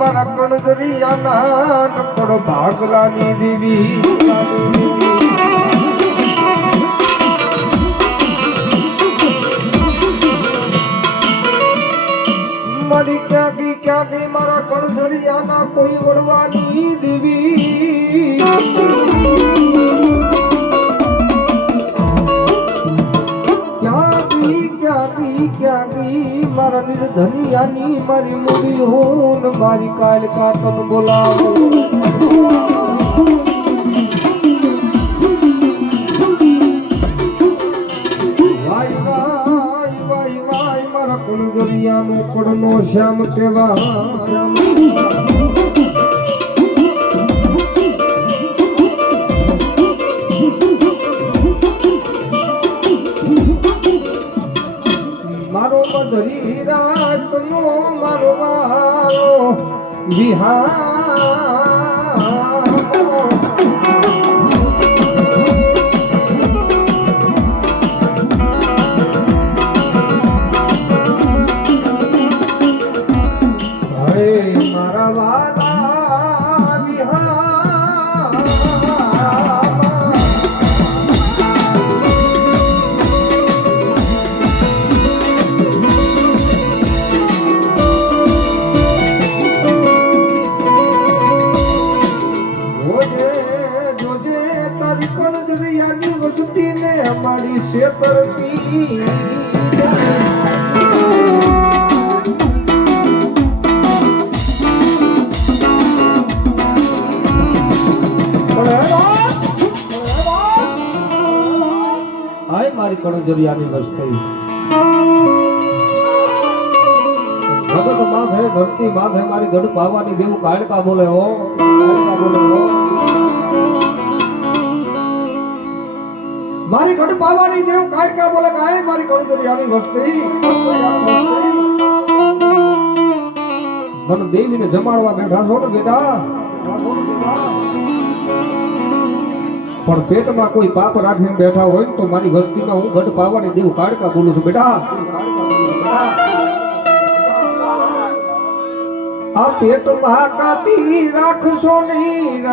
મારા કણજરિયાના નકડ ભાગલાની દેવી મારી ક્યાં ગઈ મારા કણજરિયાના કોઈ વળવાની દેવી ક્યાં ગઈ મારા નિર્ધનિયાની મારી મૂડી હોન મારી કાલકા તન બોલાવો વાય મારા કણજરિયાનો કડનો શ્યામ કેવા મારો બદરી રાતનો મારો વારો વિહાર મારા વાલા વિહાર કણજરિયાની વસતી ને અમારી શેતરતી હાય મારી કણજરિયાની વસતી જગત માથે ધરતી માથે મારી ગઢ પાવાની દેવું કાળકા બોલે હો કાળકા બોલે હો મારી ગઢ પાવાની જેવું કાળકા બોલે કાય મારી કણજરિયાની વસ્તી મને દેવીને જમાડવા બેઠા છો ને બેટા પણ પેટમાં કોઈ પાપ રાખીને બેઠા હોય તો મારી વસ્તીમાં હું ગઢ પાવાની દેવું કાળકા બોલું છું બેટા આ પેટમાં કાતી રાખશો નહીં